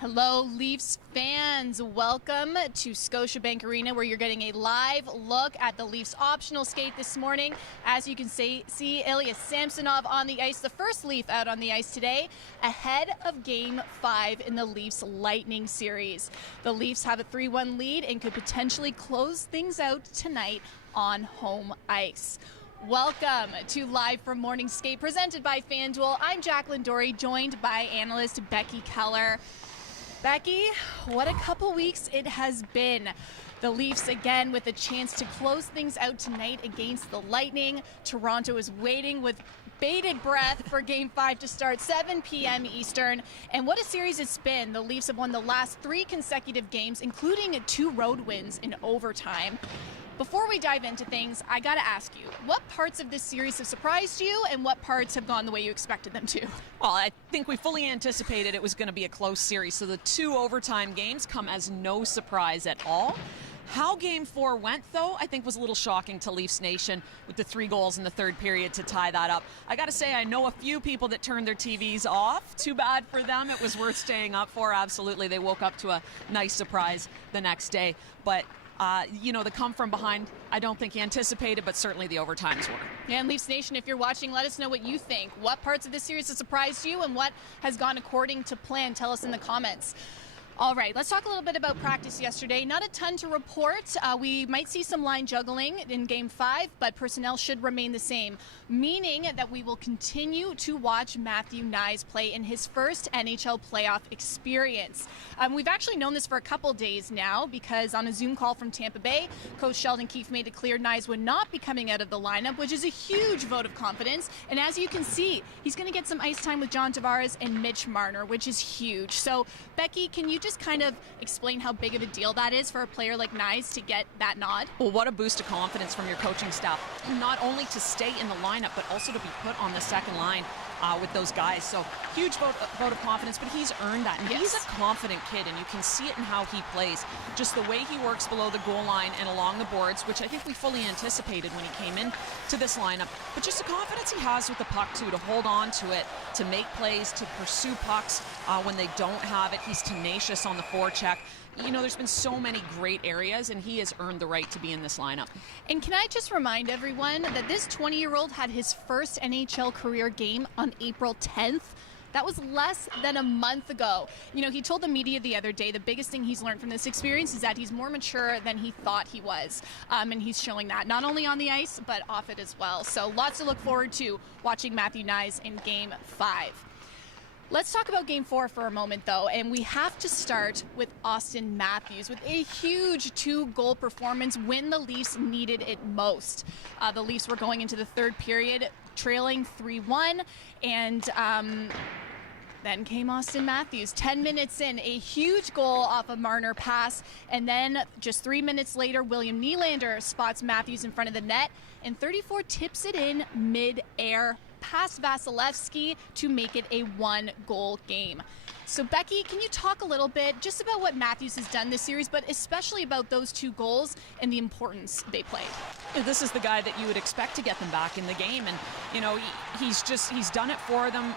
Hello, Leafs fans. Welcome to Scotiabank Arena, where you're getting a live look at the Leafs optional skate this morning. As you can see Ilya Samsonov on the ice, the first Leaf out on the ice today, ahead of Game 5 in the Leafs Lightning series. The Leafs have a 3-1 lead and could potentially close things out tonight on home ice. Welcome to Live from Morning Skate, presented by FanDuel. I'm Jacqueline Doorey, joined by analyst Becky Kellar. Becky, what a couple weeks it has been. The Leafs again with a chance to close things out tonight against the Lightning. Toronto is waiting with bated breath for Game 5 to start, 7 p.m. Eastern. And what a series it's been. The Leafs have won the last 3 consecutive games, including 2 road wins in overtime. Before we dive into things, I gotta ask you, what parts of this series have surprised you and what parts have gone the way you expected them to? Well, I think we fully anticipated it was going to be a close series, so the 2 overtime games come as no surprise at all. How Game 4 went, though, I think was a little shocking to Leafs Nation with the 3 goals in the third period to tie that up. I got to say, I know a few people that turned their TVs off. Too bad for them. It was worth staying up for. Absolutely. They woke up to a nice surprise the next day. But the come from behind, I don't think anticipated, but certainly the overtimes were. Yeah, and Leafs Nation, if you're watching, let us know what you think. What parts of this series have surprised you and what has gone according to plan? Tell us in the comments. All right, let's talk a little bit about practice yesterday. Not a ton to report. We might see some line juggling in Game 5, but personnel should remain the same, meaning that we will continue to watch Matthew Knies play in his first NHL playoff experience. We've actually known this for a couple days now, because on a Zoom call from Tampa Bay, Coach Sheldon Keefe made it clear Knies would not be coming out of the lineup, which is a huge vote of confidence. And as you can see, he's going to get some ice time with John Tavares and Mitch Marner, which is huge. So, Becky, can you just kind of explain how big of a deal that is for a player like Knies to get that nod? Well, what a boost of confidence from your coaching staff. Not only to stay in the lineup, but also to be put on the second line with those guys. So huge vote of confidence, but he's earned that. And He's a confident kid, and you can see it in how he plays. Just the way he works below the goal line and along the boards, which I think we fully anticipated when he came in to this lineup. But just the confidence he has with the puck, too, to hold on to it, to make plays, to pursue pucks when they don't have it. He's tenacious on the forecheck. You know, there's been so many great areas, and he has earned the right to be in this lineup. And can I just remind everyone that this 20-year-old had his first NHL career game on April 10th? That was less than a month ago. You know, he told the media the other day the biggest thing he's learned from this experience is that he's more mature than he thought he was. And he's showing that not only on the ice, but off it as well. So lots to look forward to watching Matthew Knies in Game 5. Let's talk about Game 4 for a moment, though, and we have to start with Austin Matthews with a huge 2-goal performance when the Leafs needed it most. The Leafs were going into the third period trailing 3-1, and then came Austin Matthews. 10 minutes in, a huge goal off a Marner pass, and then just 3 minutes later, William Nylander spots Matthews in front of the net, and 34 tips it in mid-air past Vasilevsky to make it a 1-goal game. So, Becky, can you talk a little bit just about what Matthews has done this series, but especially about those 2 goals and the importance they played? This is the guy that you would expect to get them back in the game, and you know he's done it for them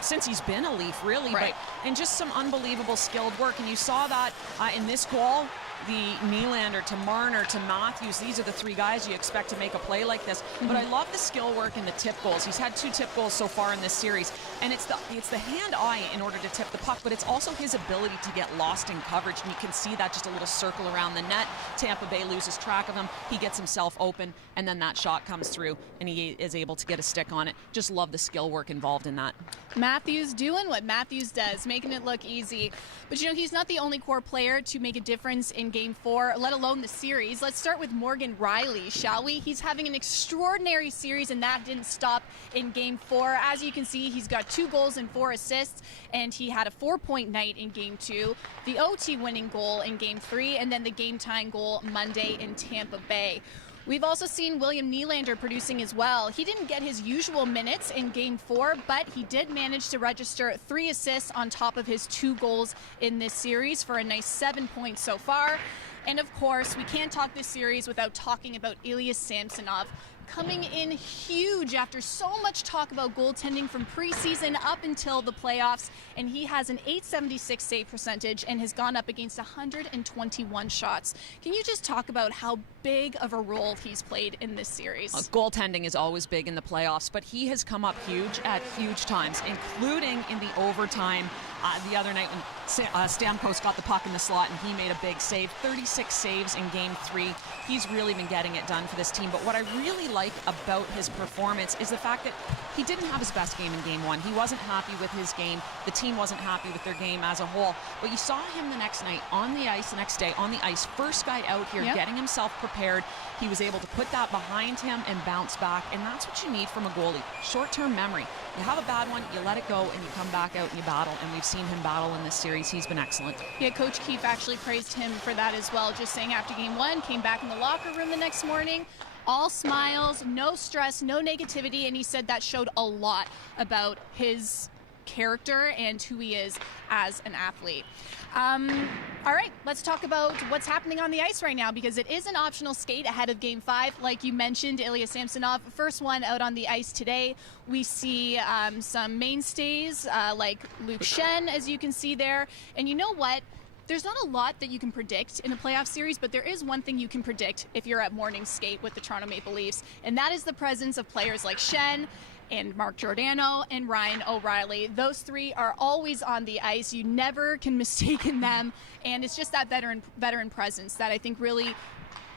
since he's been a Leaf, really. Right. And just some unbelievable skilled work, and you saw that in this goal. The Nylander to Marner to Matthews, these are the 3 guys you expect to make a play like this. But I love the skill work and the tip goals. He's had 2 tip goals so far in this series, and it's the hand-eye in order to tip the puck, but it's also his ability to get lost in coverage, and you can see that just a little circle around the net. Tampa Bay loses track of him. He gets himself open, and then that shot comes through, and he is able to get a stick on it. Just love the skill work involved in that. Matthews doing what Matthews does, making it look easy. But, you know, he's not the only core player to make a difference in Game 4, let alone the series. Let's start with Morgan Rielly, shall we? He's having an extraordinary series, and that didn't stop in Game 4. As you can see, he's got 2 goals and 4 assists, and he had a 4-point night in Game 2, the OT winning goal in Game 3, and then the game-tying goal Monday in Tampa Bay. We've also seen William Nylander producing as well. He didn't get his usual minutes in Game 4, but he did manage to register 3 assists on top of his 2 goals in this series for a nice 7 points so far. And of course, we can't talk this series without talking about Ilya Samsonov. coming in huge after so much talk about goaltending from preseason up until the playoffs, and he has an .876 save percentage and has gone up against 121 shots. Can you just talk about how big of a role he's played in this series? Goaltending is always big in the playoffs, but he has come up huge at huge times, including in the overtime the other night when Stamkos got the puck in the slot and he made a big save. 36 saves in Game 3. He's really been getting it done for this team. But what I really like about his performance is the fact that he didn't have his best game in Game 1. He wasn't happy with his game. The team wasn't happy with their game as a whole. But you saw him the next night on the ice, the next day on the ice. First guy out here, getting himself prepared. He was able to put that behind him and bounce back. And that's what you need from a goalie. Short-term memory. You have a bad one, you let it go, and you come back out and you battle. And we've seen him battle in this series. He's been excellent. Yeah, Coach Keefe actually praised him for that as well. Just saying after Game 1, came back in the locker room the next morning, all smiles, no stress, no negativity, and he said that showed a lot about his character and who he is as an athlete. All right, let's talk about what's happening on the ice right now, because it is an optional skate ahead of Game 5. Like you mentioned, Ilya Samsonov, first one out on the ice today. We see some mainstays like Luke Schenn, as you can see there. And you know what? There's not a lot that you can predict in a playoff series, but there is one thing you can predict if you're at morning skate with the Toronto Maple Leafs, and that is the presence of players like Schenn and Mark Giordano and Ryan O'Reilly. Those three are always on the ice. You never can mistake them, and it's just that veteran presence that I think really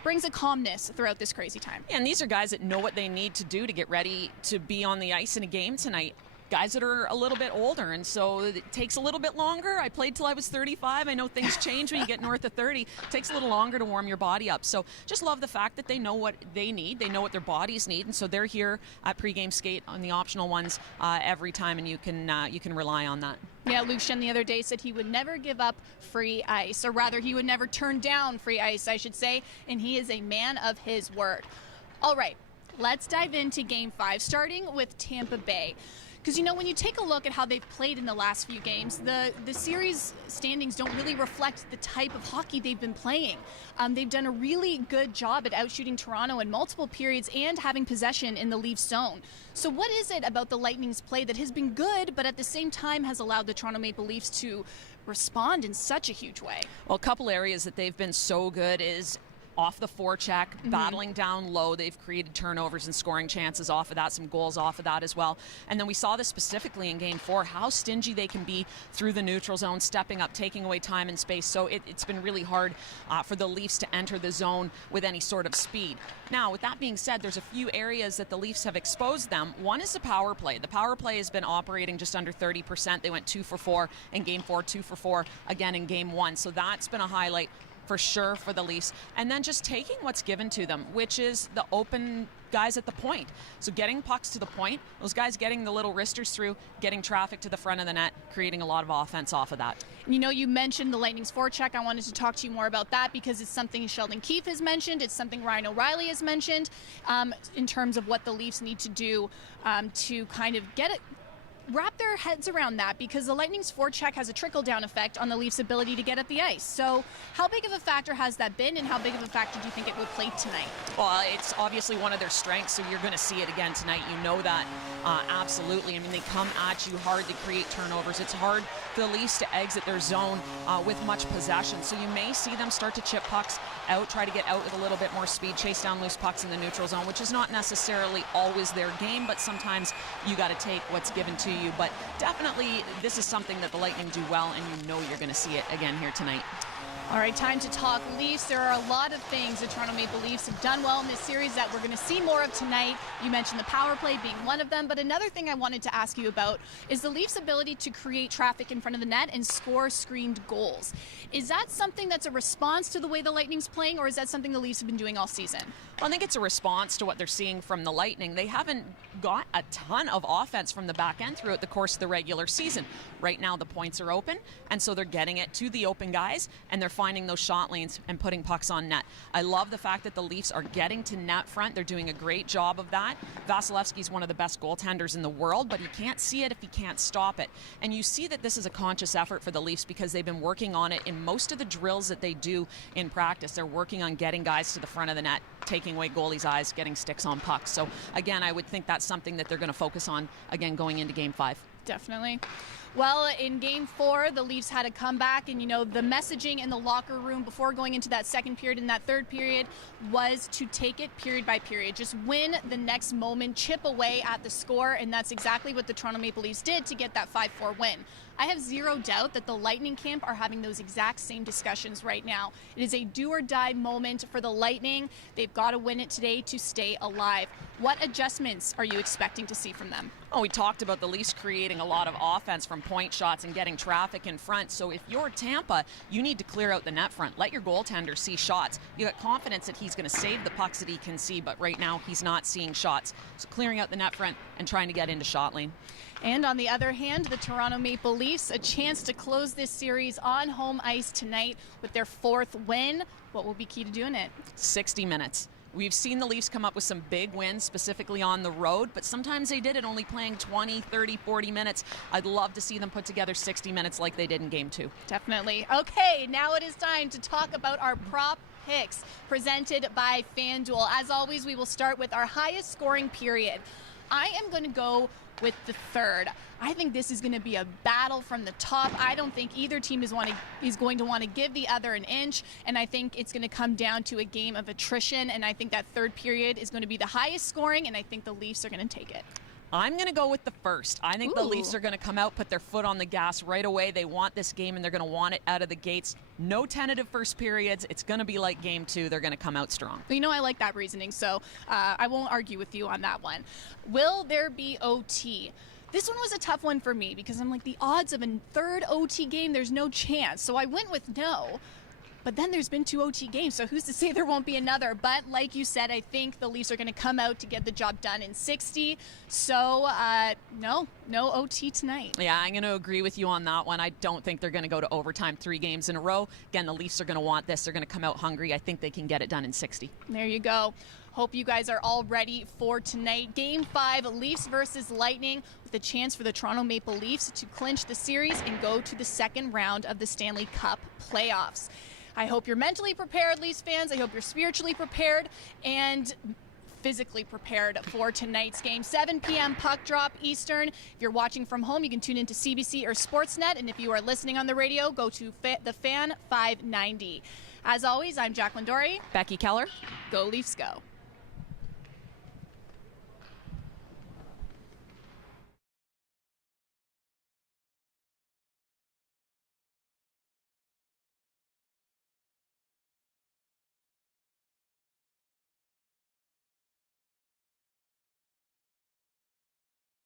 brings a calmness throughout this crazy time. Yeah, and these are guys that know what they need to do to get ready to be on the ice in a game tonight. Guys that are a little bit older, and so it takes a little bit longer. I played till I was 35. I know things change when you get north of 30. It takes a little longer to warm your body up. So just love the fact that they know what they need. They know what their bodies need, and so they're here at pregame skate on the optional ones every time, and you can rely on that. Yeah, Luke Schenn the other day said he would never give up free ice, or rather he would never turn down free ice, I should say, and he is a man of his word. All right, let's dive into Game 5, starting with Tampa Bay. Because, you know, when you take a look at how they've played in the last few games, the series standings don't really reflect the type of hockey they've been playing. They've done a really good job at outshooting Toronto in multiple periods and having possession in the Leafs zone. So what is it about the Lightning's play that has been good, but at the same time has allowed the Toronto Maple Leafs to respond in such a huge way? Well, a couple areas that they've been so good is off the forecheck, battling down low. They've created turnovers and scoring chances off of that, some goals off of that as well. And then we saw this specifically in Game 4, how stingy they can be through the neutral zone, stepping up, taking away time and space. So it's been really hard for the Leafs to enter the zone with any sort of speed. Now, with that being said, there's a few areas that the Leafs have exposed them. One is the power play. The power play has been operating just under 30%. They went 2 for 4 in Game 4, 2 for 4 again in Game 1. So that's been a highlight for sure for the Leafs. And then just taking what's given to them, which is the open guys at the point. So getting pucks to the point, those guys getting the little wristers through, getting traffic to the front of the net, creating a lot of offense off of that. You know, you mentioned the Lightning's forecheck. I wanted to talk to you more about that because it's something Sheldon Keefe has mentioned. It's something Ryan O'Reilly has mentioned in terms of what the Leafs need to do to kind of wrap their heads around that, because the Lightning's forecheck has a trickle-down effect on the Leafs' ability to get at the ice. So how big of a factor has that been, and how big of a factor do you think it would play tonight? Well, it's obviously one of their strengths, so you're going to see it again tonight. You know that absolutely. I mean, they come at you hard to create turnovers. It's hard for the Leafs to exit their zone with much possession. So you may see them start to chip pucks out, try to get out with a little bit more speed, chase down loose pucks in the neutral zone, which is not necessarily always their game, but sometimes you got to take what's given to you. But definitely this is something that the Lightning do well, and you know you're going to see it again here tonight. All right, time to talk Leafs. There are a lot of things the Toronto Maple Leafs have done well in this series that we're going to see more of tonight. You mentioned the power play being one of them, but another thing I wanted to ask you about is the Leafs' ability to create traffic in front of the net and score screened goals. Is that something that's a response to the way the Lightning's playing, or is that something the Leafs have been doing all season? Well, I think it's a response to what they're seeing from the Lightning. They haven't got a ton of offense from the back end throughout the course of the regular season. Right now the points are open, and so they're getting it to the open guys, and they're finding those shot lanes and putting pucks on net. I love the fact that the Leafs are getting to net front. They're doing a great job of that. Vasilevsky's one of the best goaltenders in the world, but he can't see it if he can't stop it. And you see that this is a conscious effort for the Leafs because they've been working on it in most of the drills that they do in practice. They're working on getting guys to the front of the net, taking away goalies' eyes, getting sticks on pucks. So again, I would think that's something that they're going to focus on again going into Game 5. Definitely. Well, in Game 4, the Leafs had a comeback, and the messaging in the locker room before going into that second period and that third period was to take it period by period. Just win the next moment, chip away at the score, and that's exactly what the Toronto Maple Leafs did to get that 5-4 win. I have zero doubt that the Lightning camp are having those exact same discussions right now. It is a do-or-die moment for the Lightning. They've got to win it today to stay alive. What adjustments are you expecting to see from them? Oh, we talked about the Leafs creating a lot of offense from point shots and getting traffic in front. So if you're Tampa, you need to clear out the net front. Let your goaltender see shots. You got confidence that he's going to save the pucks that he can see, but right now he's not seeing shots. So clearing out the net front and trying to get into shot lane. And on the other hand, the Toronto Maple Leafs, a chance to close this series on home ice tonight with their 4th win. What will be key to doing it? 60 minutes. We've seen the Leafs come up with some big wins, specifically on the road, but sometimes they did it only playing 20, 30, 40 minutes. I'd love to see them put together 60 minutes like they did in Game 2. Definitely. Okay, now it is time to talk about our prop picks presented by FanDuel. As always, we will start with our highest scoring period. I am going to go with the third. I think this is going to be a battle from the top. I don't think either team is going to want to give the other an inch, and I think it's going to come down to a game of attrition, and I think that third period is going to be the highest scoring, and I think the Leafs are going to take it. I'm going to go with the first. I think the Leafs are going to come out, put their foot on the gas right away. They want this game, and they're going to want it out of the gates. No tentative first periods. It's going to be like Game 2. They're going to come out strong. Well, I like that reasoning, so I won't argue with you on that one. Will there be OT? This one was a tough one for me because I'm like, the odds of a third OT game, there's no chance. So I went with no. But then there's been 2 OT games, so who's to say there won't be another? But like you said, I think the Leafs are going to come out to get the job done in 60. So no OT tonight. Yeah, I'm going to agree with you on that one. I don't think they're going to go to overtime 3 games in a row. Again, the Leafs are going to want this. They're going to come out hungry. I think they can get it done in 60. There you go. Hope you guys are all ready for tonight. Game 5, Leafs versus Lightning, with a chance for the Toronto Maple Leafs to clinch the series and go to the second round of the Stanley Cup playoffs. I hope you're mentally prepared, Leafs fans. I hope you're spiritually prepared and physically prepared for tonight's game. 7 p.m. puck drop Eastern. If you're watching from home, you can tune into CBC or Sportsnet. And if you are listening on the radio, go to the Fan 590. As always, I'm Jacqueline Doorey. Becky Kellar. Go Leafs, go.